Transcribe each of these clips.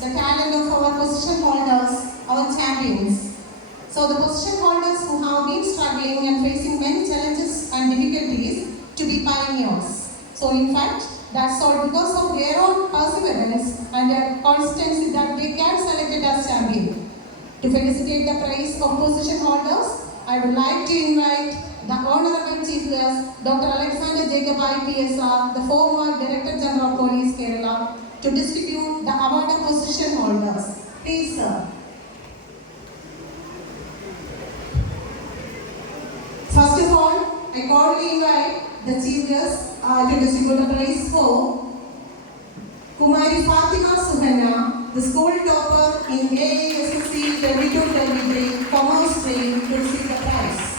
the talent of our position holders, our champions. So the position holders who have been struggling and facing many challenges and difficulties to be pioneers. So in fact, that's all because of their own perseverance and their constancy that they can selected as champion. To felicitate the prize of position holders, I would like to invite the Honorable Chief Guest, Dr. Alexander Jacob IPSR, the former Director General of Police Kerala, to distribute the award of position holders. Please, sir. First of all, I cordially invite the Chief Guest to distribute the prize for Kumari Fatima Suhanna, the school topper in AASSC 22-23 Commerce Stream, to receive the prize.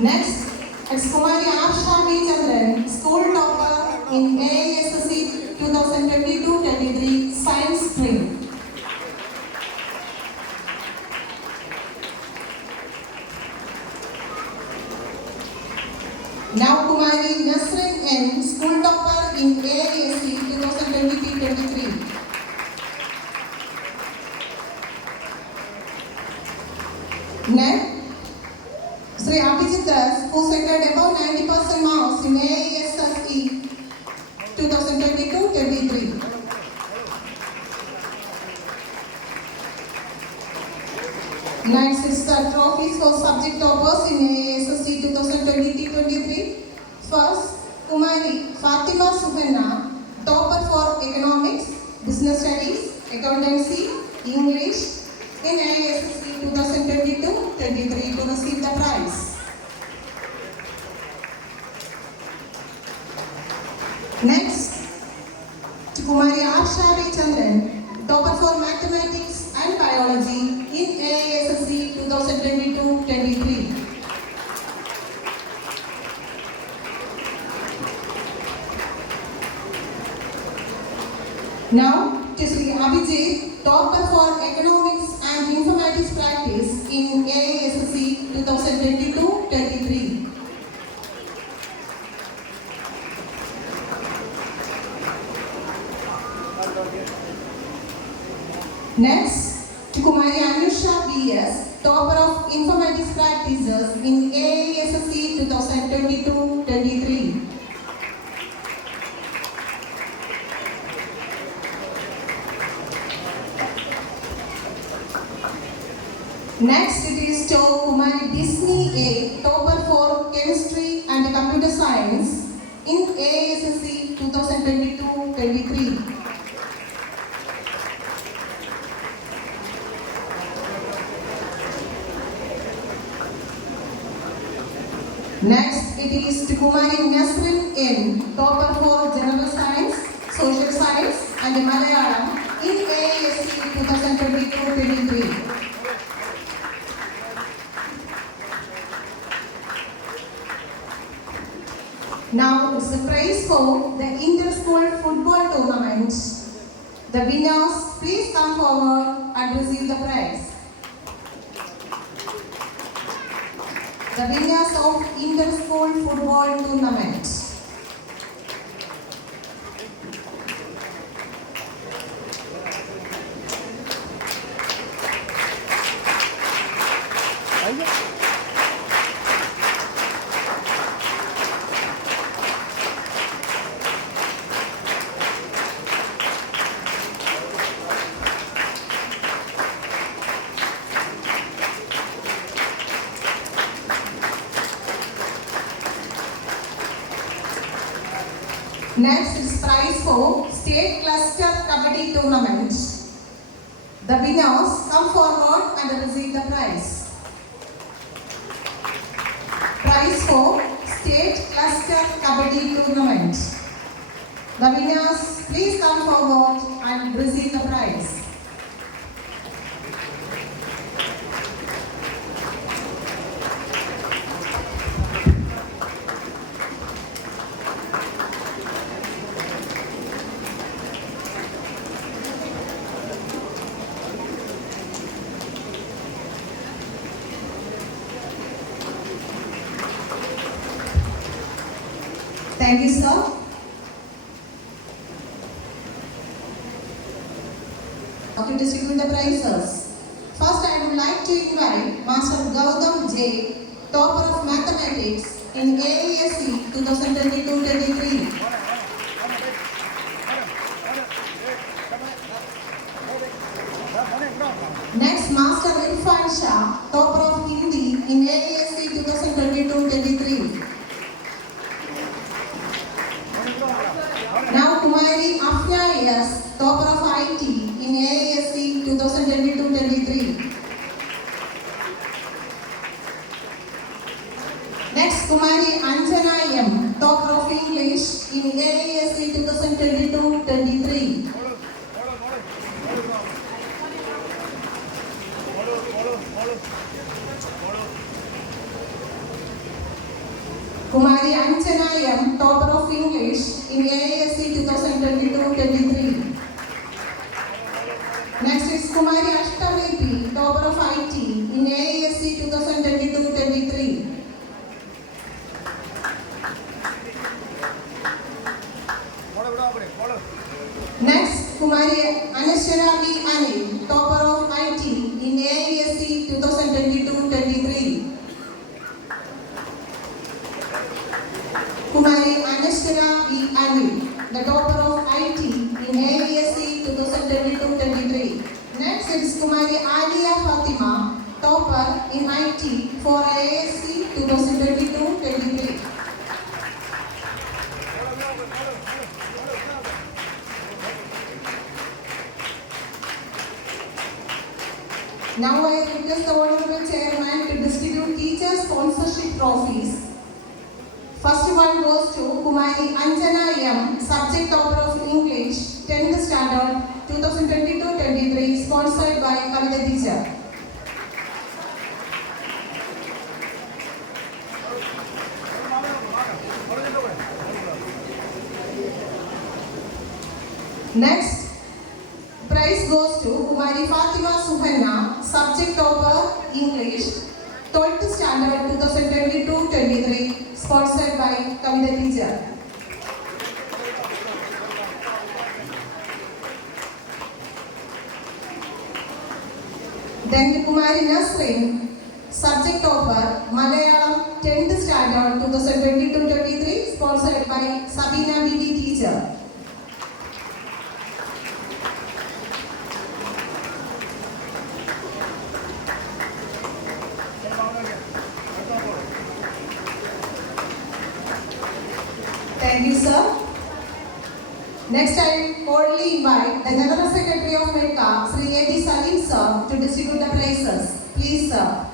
Next, it's Kumari Arsha Chandran, school topper in AASSC 2022-23 Science Stream. Now Kumari Nasrin N, school topper in AASC 2023-23. Next, Sri Abhijit Das, who secured above 90% marks in AASSE 2022-23. Next is the trophies for subject toppers in AASSE 2023. First, Kumari Fatima Suhanna, topper for economics, business studies, accountancy, English in AASSE 2022-23 to receive the prize. Next, to Kumari Arsha Chandran, topper for mathematics and biology in AASSE 2022-23. Now, to Sri Abhijit, topper for economics and informatics practice in AASSE 2022-23. Next, to Kumari Anusha BS, topper of informatics practices in AASSE 2022-23. Next, it is to Kumari Disney A, topper for chemistry and computer science in AASSE 2022-23. Next, it is to Kumari Nasrin N, topper for general science, social science and Malayalam in AASSE 2022-23. Now it's the prize for the inter-school football tournament. The winners, please come forward and receive the prize. The winners of inter-school football tournament. Next is prize for State Cluster Kabaddi Tournament. The winners come forward and receive the prize. Prize for State Cluster Kabaddi Tournament. The winners, please come forward and receive the prize. Thank you, sir. To distribute the prizes. First, I would like to invite Master Gautam J, topper of mathematics in AESE 2022-23. Next, Master Irfan Shah, topper of Hindi in AESE 2022-23. Now, Kumari Afia S, topper of IT in AESE 2022-23. Next, Kumari Anjana M, topper of English in AESE 2022-23. Kumari Anjana M, topper of English in AESE 2022-23. Next is Kumari Ashtami P, topper of IT in AESE 2022-23. Next, Kumari Anashara V Anil, topper of IT in AESE 2022-23. Kumari Anashara V Anil, the topper of IT in AESE 2022-23. Next is Kumari Alia Fatima, topper in IT for AESE 2022-23. Now I request the Honorable Chairman to distribute teacher sponsorship trophies. First one goes to Kumari Anjana M, subject topper of English, 10th standard, 2022-23, sponsored by Kavita teacher. Next, prize goes to Kumari Fatima Suhanna, subject topper English, 12th standard 2022-23, sponsored by Kavita teacher. Then Kumari Nasrin, subject topper Malayalam, 10th standard 2022-23, sponsored by Sabina Bibi teacher. Thank you, sir. Next, I cordially invite the General Secretary of MEDCA, Sri A.D. Salim sir, to distribute the prizes. Please, sir.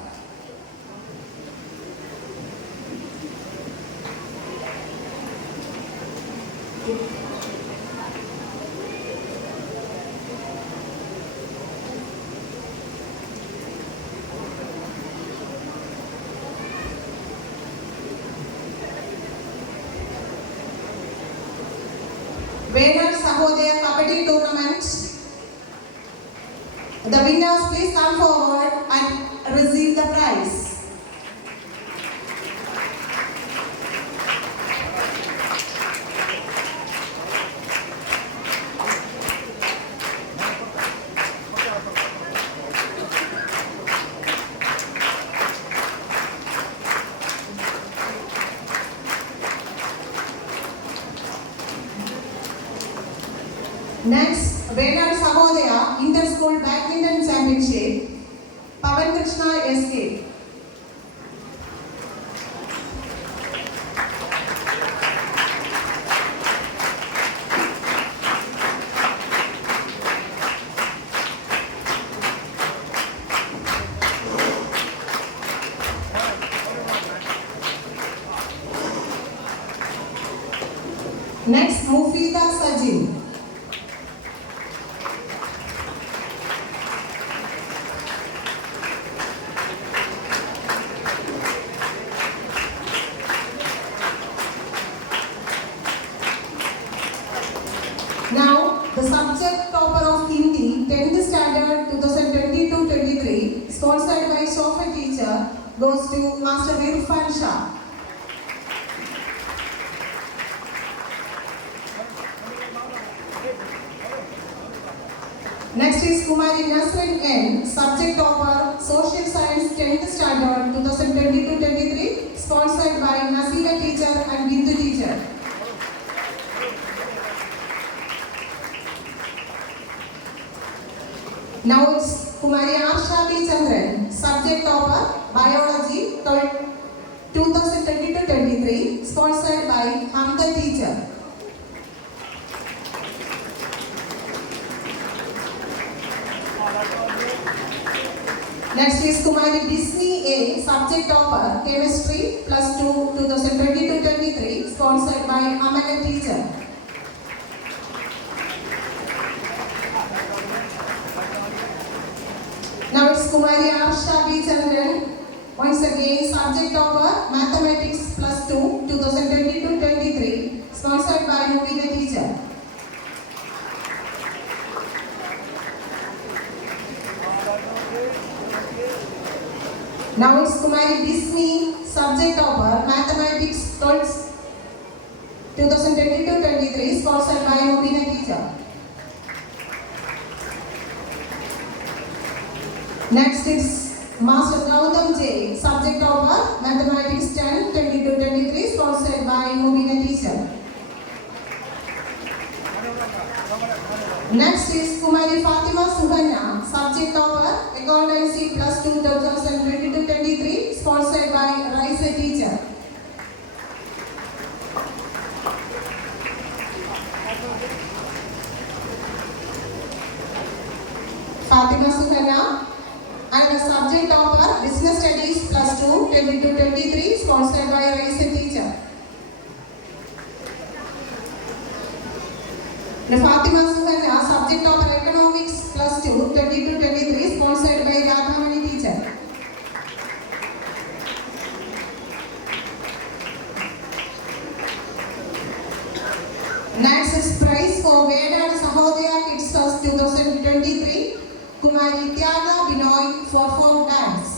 Venar Sahodaya Kabaddi Tournament. The winners, please come forward and receive the prize. Next, Venar Sahodaya Inter-School Badminton Championship, Pavan Krishna SK. Next, Mufida Sajin. Now, the subject topper of Hindi, 10th standard 2022-23, sponsored by Sofa teacher, goes to Master Irfan Shah. Next is Kumari Nasrin N, subject of Social Science 10th Standard 2022-23, sponsored by Nasila teacher and Bindu teacher. Now it's Kumari Arsha B. Chandran, subject of Biology 2022-23, sponsored by Hamza teacher. Next is Kumari Disney A, subject of Chemistry plus 2 2022-23, sponsored by Amaka teacher. Now it's Kumari Arsha B. Chandran, once again subject of Mathematics plus 2 2022-23, sponsored by Mubina teacher. Now it's Kumari Disney, subject of Mathematics 2022-23, sponsored by Mubina teacher. Next is Master Gautam J, subject of Mathematics 10 22-23, sponsored by Mubina teacher. Next is Kumari Fatima Suhanna, subject of Accountancy plus 2 2022-23, sponsored by Raisa teacher. Fatima Suhanna, and the subject of Business Studies plus 2 22-23, sponsored by Raisa teacher. The Fatima Suhanna, subject of Economics plus 2 22-23, sponsored by Radhamani teacher. Next is prize for Vedant Sahodaya Kids Fest 2023, Kumari Tyaga Binoy for folk dance.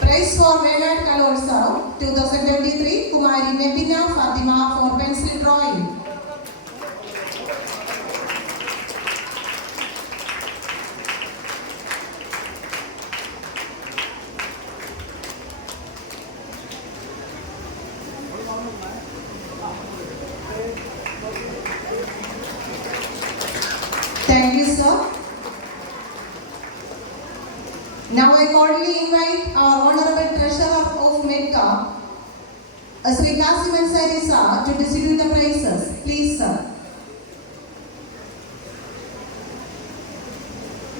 Prize for Vedant Kalorsa 2023, Kumari Nebina Fatima for pencil drawing. Thank you, sir. Now I cordially invite our Honorable Treasurer of MEDCA, Sri Kasim Ansari sir, to distribute the prizes. Please, sir.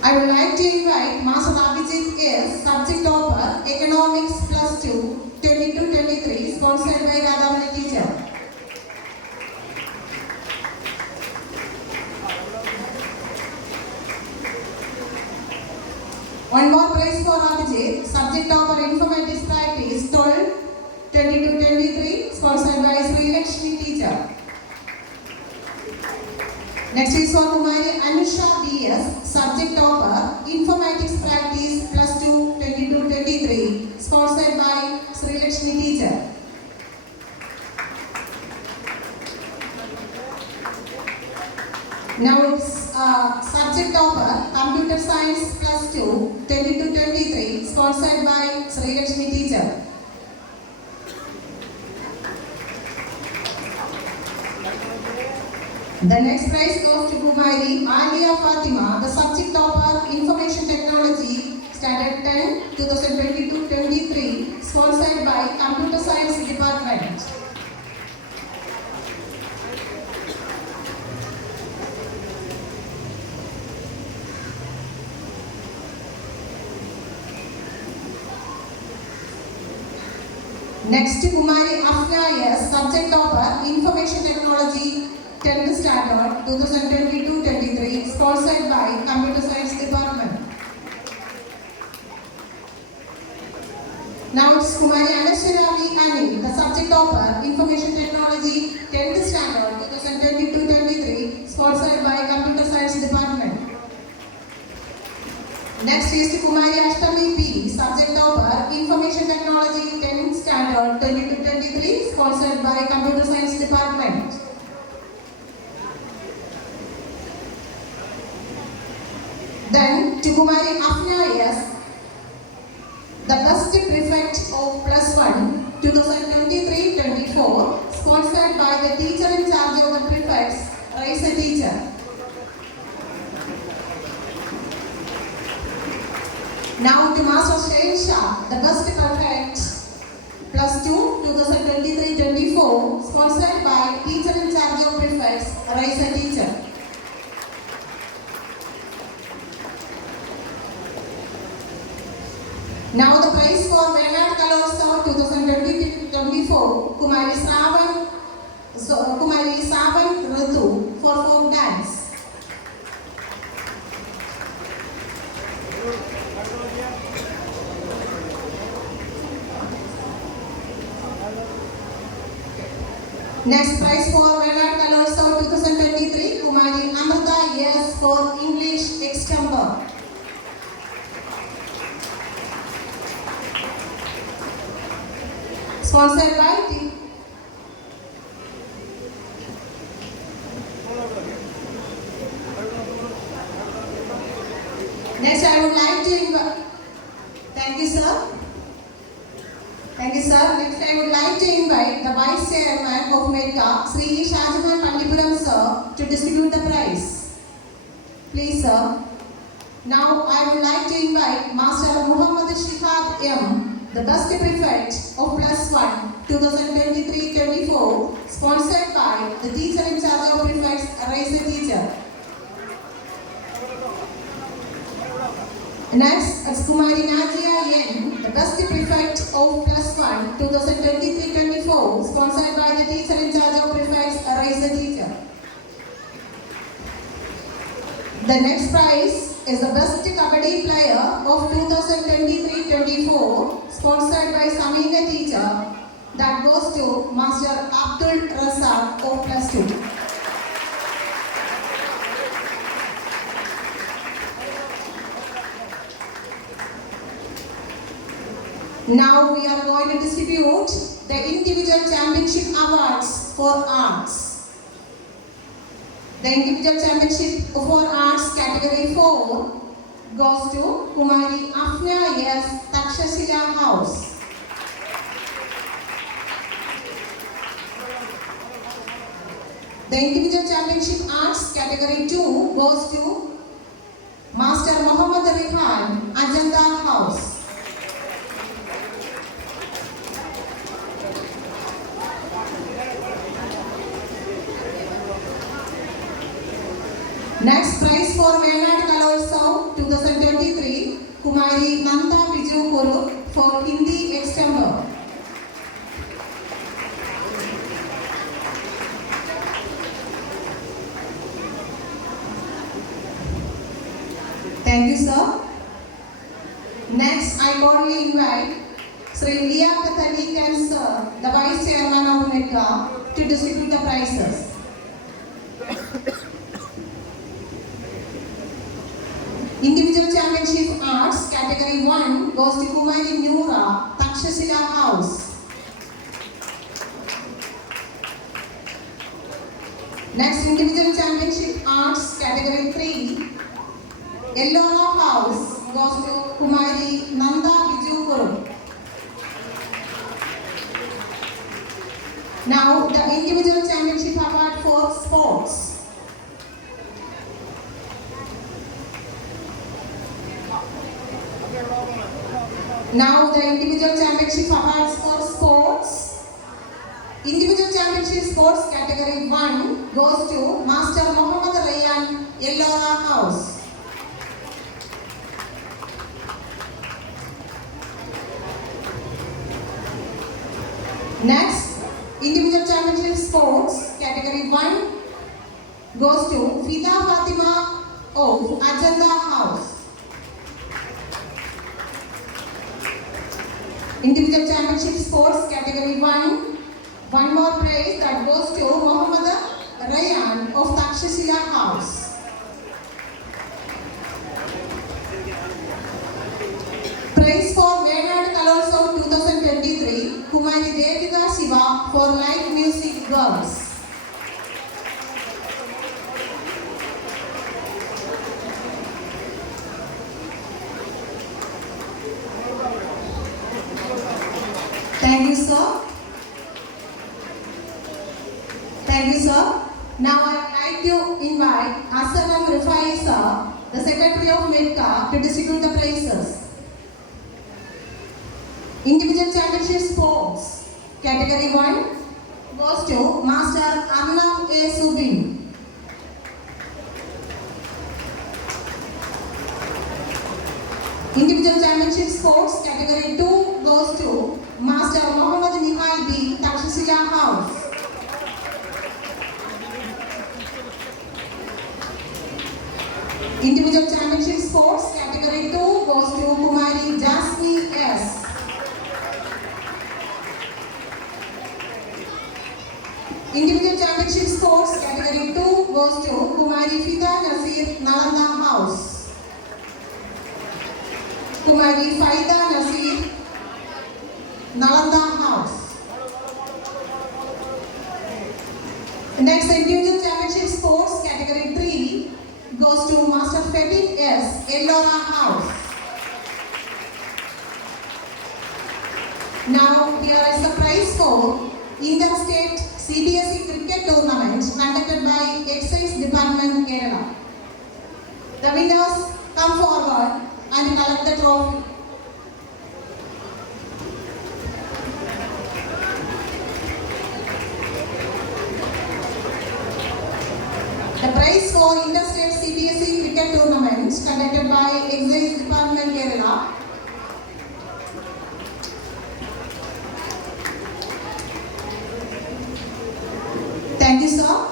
I would like to invite Master Abhijit S, subject of Economics plus 2 22-23, sponsored by Radhamani teacher. One more prize for Abhijit, subject of Informatics Practice 12 22-23, sponsored by Sri Lakshmi teacher. Next is for Kumari Anusha BS, subject of Informatics Practice plus 2 22-23, sponsored by Sri Lakshmi teacher. Now it's subject of Computer Science plus 2 22-23, sponsored by Sri Lakshmi teacher. The next prize goes to Kumari Alia Fatima, the subject of Information Technology, Standard 10 2022-23, sponsored by Computer Science Department. Next, Kumari Afna S, subject of Information Technology 10th Standard 2022-23, sponsored by Computer Science Department. Now it's Kumari Anashwara V. Anil, the subject of Information Technology 10th Standard 2022-23, sponsored by Computer Science Department. Next is Kumari Ashtami P, subject of Information Technology 10th Standard 2022-23, sponsored by Computer Science Department. to Kumari Afna S, the Best Prefect of +1 2023-24, sponsored by the teacher in charge of the prefects, Raise a Teacher. Now to Master Shain Shah, the Best Prefect +2 2023-24, sponsored by teacher in charge of prefects, Raise a Teacher. Now the prize for Venad Kalossav 2023-24, Kumari Savan Ritu for folk dance. Next prize for Venad Kalossav 2023, Kumari Amrita S for English extempo. Sponsored by T. Next, I would like to invite. Thank you, sir. Thank you, sir. Next, I would like to invite the Vice Chairman of MEDCA, Sri Shahjahan Pandipuram, sir, to distribute the prize. Please, sir. Now, I would like to invite Master Muhammad Shihab M, the Best Prefect of +1 2023-24, sponsored by the teacher in charge of prefects, Raise a Teacher. Next, it's Kumari Najia N, the Best Prefect of +1 2023-24, sponsored by the teacher in charge of prefects, Raise a Teacher. The next prize is the Best Kabaddi Player of 2023-24, sponsored by Samina Teacher, that goes to Master Abdul Razak of +2. Now we are going to distribute the individual championship awards for arts. The individual championship for arts category 4 goes to Kumari Afna S, Takshashila House. The individual championship arts category 2 goes to Master Muhammad Rihan, Ajanta House. Next prize for Venad Kalossav 2023, Kumari Nanda Biju Kuru for Hindi extempo. Thank you, sir. Next, I cordially invite Sri Liaquat Ali Khan, sir, the Vice Chairman of MEDCA, to distribute the prizes. Individual Championship Arts Category 1 goes to Kumari Nura, Takshashila House. Next, Individual Championship Arts Category 3, Ellora House goes to Kumari Nanda Biju Kuru. Now, the Individual Championship Award for Sports. Now the individual championship awards for sports. Individual championship sports category 1 goes to Master Muhammad Rayyan, Ellora House. Next, individual championship sports category 1 goes to Fida Fatima of Ajanta House. Individual championship sports category 1, one more prize that goes to Muhammad Rayyan of Takshashila House. Prize for Venad Kalossav 2023, Kumari Devika Shiva for live music girls. Thank you, sir. Thank you, sir. Now I would like to invite Asalam Rifai, sir, the Secretary of MEDCA, to distribute the prizes. Individual Championship Sports, Category 1, goes to Master Arnav A. Subin. Individual Championship Sports, Category 2, goes to Master Mohammad Nihal B. Takshashila House. Individual Championship Sports, Category 2, goes to Kumari Jasmine S. Individual Championship Sports, Category 2, goes to Kumari Fida Nasir, Nalanda House. Kumari Faida Nasir, Nalanda House. Next, Individual Championship Sports, Category 3, goes to Master Febin S. Ellora House. Now, here is the prize for Interstate CBSE Cricket Tournament conducted by Excise Department, Kerala. The winners come forward and collect the trophy. The prize for Interstate CBSE Cricket Tournament conducted by Excise Department, Kerala. Thank you, sir.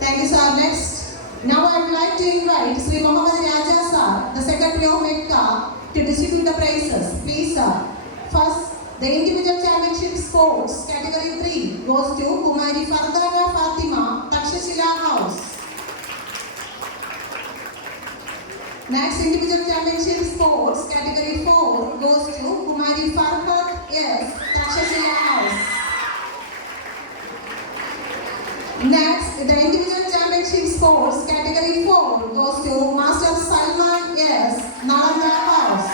Thank you, sir. Next, now I would like to invite Sri Mohammad Raja, sir, the Secretary of MEDCA, to distribute the prizes. Please, sir. First, the Individual Championship Sports, Category 3, goes to Kumari Fardana Fatima, Takshashila House. Next, Individual Championship Sports, Category 4, goes to Kumari Farhat S, Takshashila House. Next, the Individual Championship Sports, Category 4, goes to Master Salman S, Nalanda House.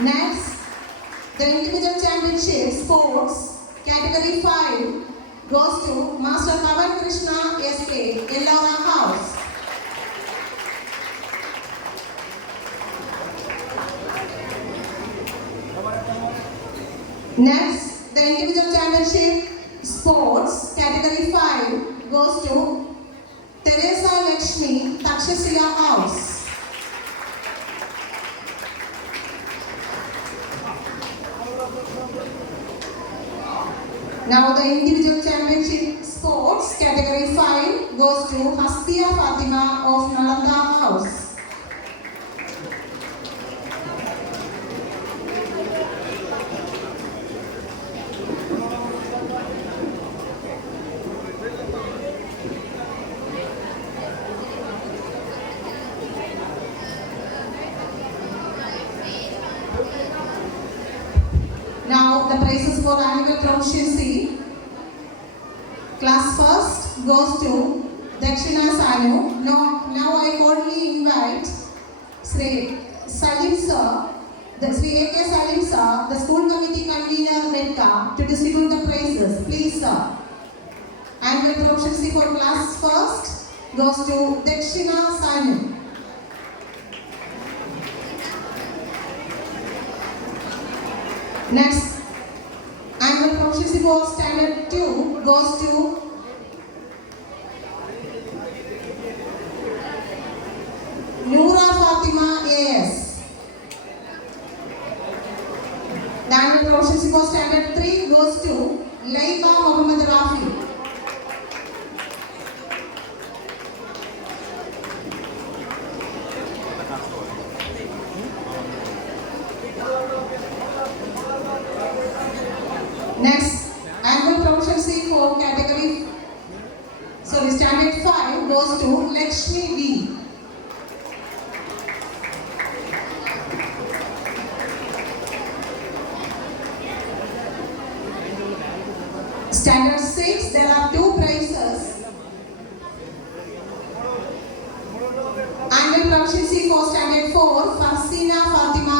Next, the Individual Championship Sports, Category 5, goes to Master Pavan Krishna S.K., Ellora House. Next, the Individual Championship Sports, Category 5, goes to Teresa Lakshmi, Takshashila House. Now the Individual Championship Sports, Category 5, goes to Hastia Fatima of Nalanda House. Now the prizes for annual proficiency. Class first goes to Dakshina Sanu. Now I cordially invite Sri Salim sir, Sri A.K. Salim sir, the school committee convener MEDCA, to distribute the prizes. Please, sir. Annual proficiency for class first goes to Dakshina Sanu. Next, annual proficiency for standard 2 goes to Noora Fatima A.S. The annual proficiency for standard 3 goes to Laiba Muhammad Rafi. Next, annual proficiency for standard 5 goes to Lakshmi V. Standard 6, there are 2 prizes. Annual proficiency for standard 4, Farsina Fatima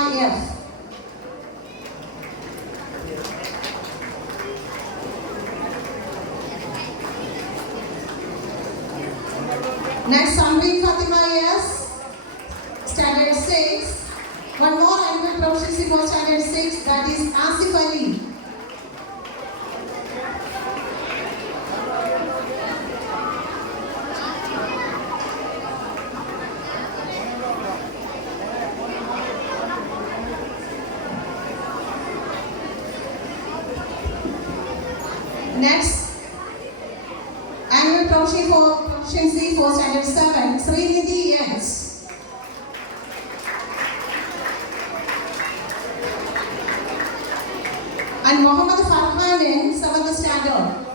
proficiency for standard 6, that is Asif Ali. Next, annual proficiency for standard 7, Srinidhi Yens. And Mohammed Farhan in 7th standard.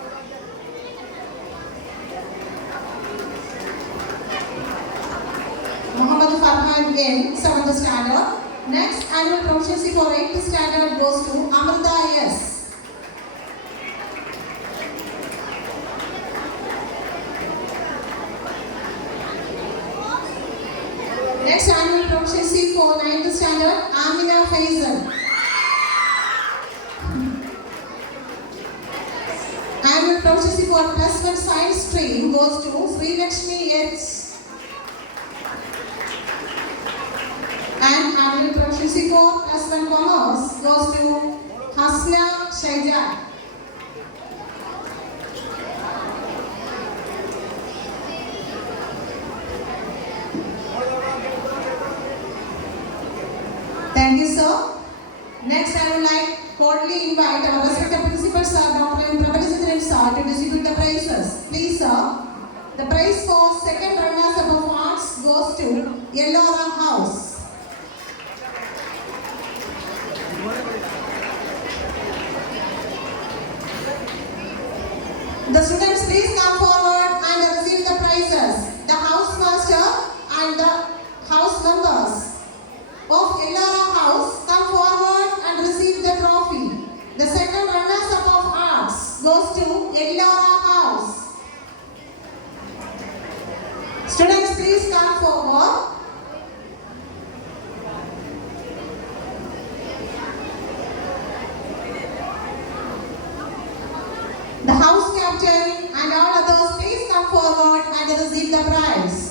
Mohammed Farhan in 7th standard. Next, annual proficiency for 8th standard goes to Amrita S. Next, annual proficiency for 9th standard, Amina Faisal. Annual proficiency for +1 science stream goes to Sri Lakshmi H. And annual proficiency for +1 commerce goes to Hasna Shaija. Thank you, sir. Next, I would like cordially invite our respected principal, sir, Dr. M. Prabhadisendran, sir, to distribute the prizes. Please, sir. The prize for second runners-up of arts goes to Ellora House. The students, please come forward and receive the prizes. The house master and the house members of Ellora House come forward and receive the trophy. The second runners-up of arts goes to Ellora House. Students, please come forward. The house captain and all others, please come forward and receive the prize.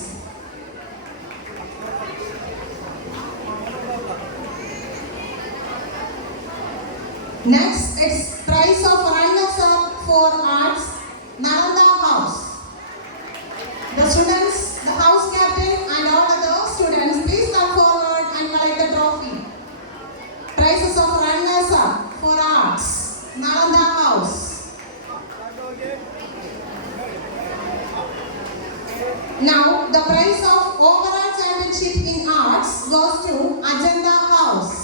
Next, it's prize of runners-up for arts, Nalanda House. The students, the house captain and all other students, please come forward and collect the trophy. Prizes of runners-up for arts, Nalanda House. Now, the prize of overall championship in arts goes to Ajanta House.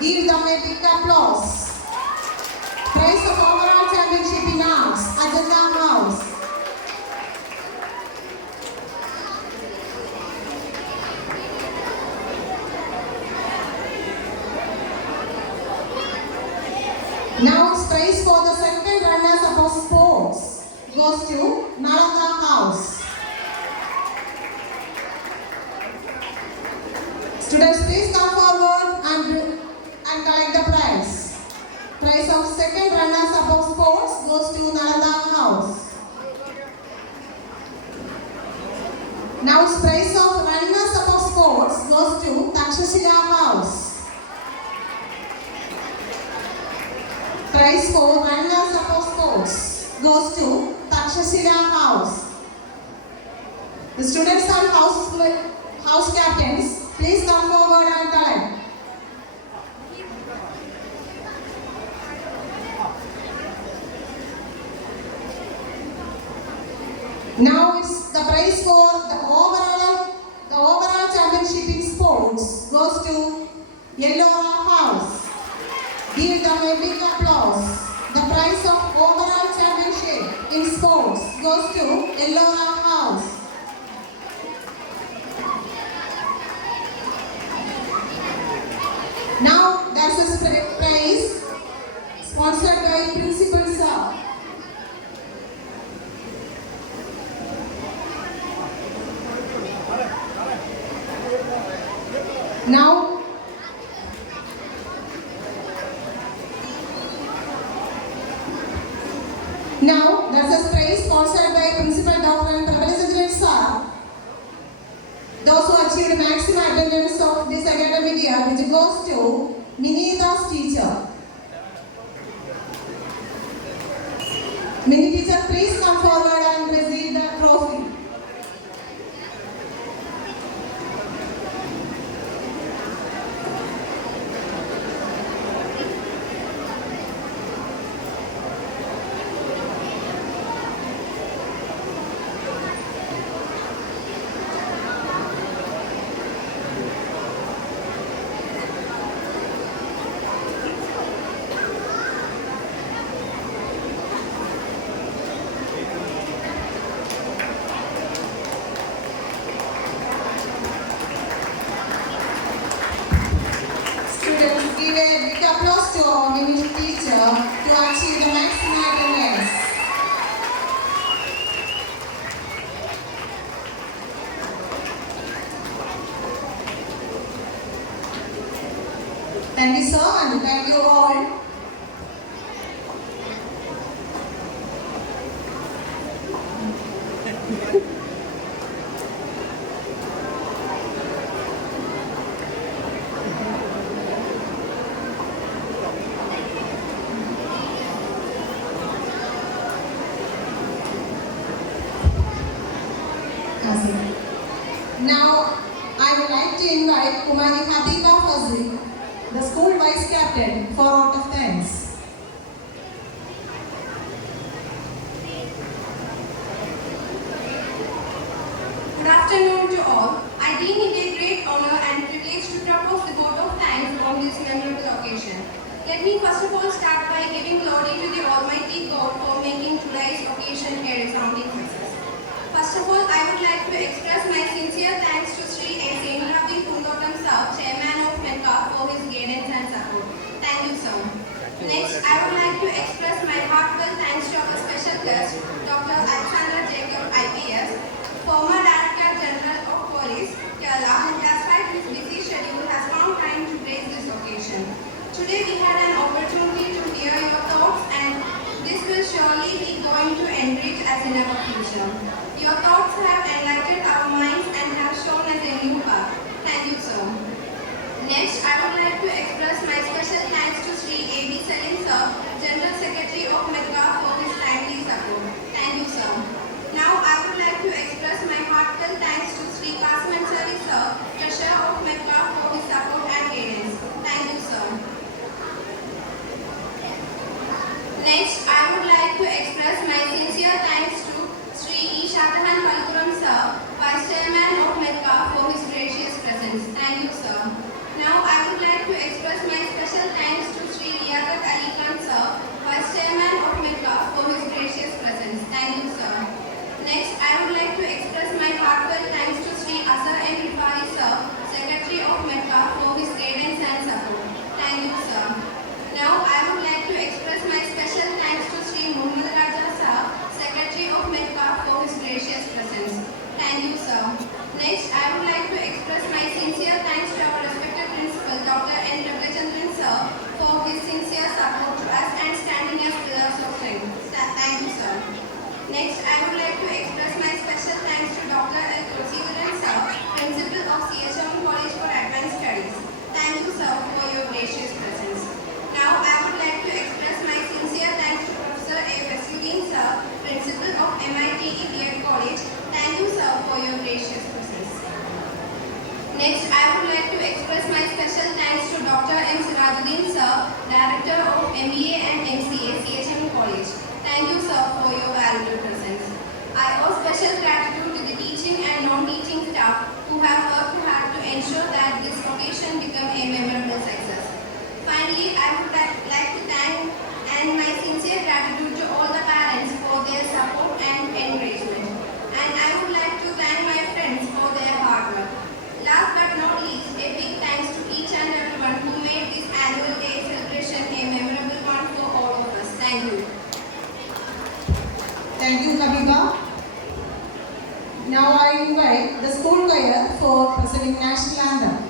Give them a big applause. Prize of overall championship in arts, Ajanta House. Now it's prize for the second runners-up of sports goes to Nalanda House. Students, please come forward and collect the prize. Prize of second runners-up of sports goes to Nalanda House. Now it's prize of runners-up of sports goes to Takshashila House. Prize for runners-up of sports goes to Takshashila House. The students and house captains, please come forward and collect. Now it's the prize for the overall championship in sports goes to Ellora House. Give them a big applause. The prize of overall championship in sports goes to Ellora House. Now there's a prize sponsored by Principal Sir. Now, there's a prize sponsored by Principal Dr. Prabhadisendran, sir. Those who achieved maximum attendance of this academic year, which goes to Minita's teacher. Mini teacher, please come forward and receive the trophy. Students, give a big applause to our mini teacher to achieve the maximum attendance. Thank you, sir, and thank you all. Now, I would like to invite Kumari Habiba Fazil, the school vice captain, for vote of thanks. Good afternoon to all. I deem it a great honor and privilege to propose the vote of thanks on this memorable occasion. Let me first of all start by giving glory to the Almighty God for making today's occasion a resounding success. First of all, I would like to express my sincere thanks to Sri A. Senravi Pundotam Sir, Chairman of MEDCA, for his guidance and support. Thank you, sir. Next, I would like to express my heartfelt thanks to our special guest, Dr. Alexander Jacob, IPS, former Director General of Police, Kerala, who despite his busy schedule has found time to grace this occasion. Today we had an opportunity to hear your thoughts, and this will surely be going to enrich us in our future. Your thoughts have enlightened our minds and have shown us a new path. Thank you, sir. Next, I would like to express my special thanks to Sri A.B. Salim sir, General Secretary of MEDCA, for his timely support. Thank you, sir. Now, I would like to express my heartfelt thanks to Sri Qasim Ansari sir, Treasurer of MEDCA, for his support and guidance. Thank you, sir. Next, I would like to express my sincere thanks to Sri E. Shatahan Palpuram sir, Vice Chairman of MEDCA, for his gracious presence. Thank you, sir. Now, I would like to express my special thanks to Sri Liaquat Ali Khan sir, Vice Chairman of MEDCA, for his gracious presence. Thank you, sir. Next, I would like to express my heartfelt thanks to Sri Asar M. Rifai sir, Secretary of MEDCA, for his guidance and support. Thank you, sir. Now, I would like to express my special thanks to Sri Muhammad Raja sir, Secretary of MEDCA, for his gracious presence. Thank you, sir. Next, I would like to express my sincere thanks to our respected Principal, Dr. N. Ravichandran sir, for his sincere support to us and standing as pillars of strength. Thank you, sir. Next, I would like to express my special thanks to Dr. L. Tulsivaran sir, Principal of CHM College for Advanced Studies. Thank you, sir, for your gracious presence. Now, I would like to express my sincere thanks to Professor A. Vesuddin sir, Principal of MITE B.Ed College. Thank you, sir, for your gracious presence. Next, I would like to express my special thanks to Dr. M. Sirajuddin sir, Director of MBA and MCA, CHM College. Thank you, sir, for your valuable presence. I owe special gratitude to the teaching and non-teaching staff who have worked hard to ensure that this occasion become a memorable success. Finally, I would like to thank and my sincere gratitude to all the parents for their support and encouragement. And I would like to thank my friends for their hard work. Last but not least, a big thanks to each and everyone who made this annual day celebration a memorable one for all of us. Thank you. Thank you, Habiba. Now I invite the school choir for presenting national anthem.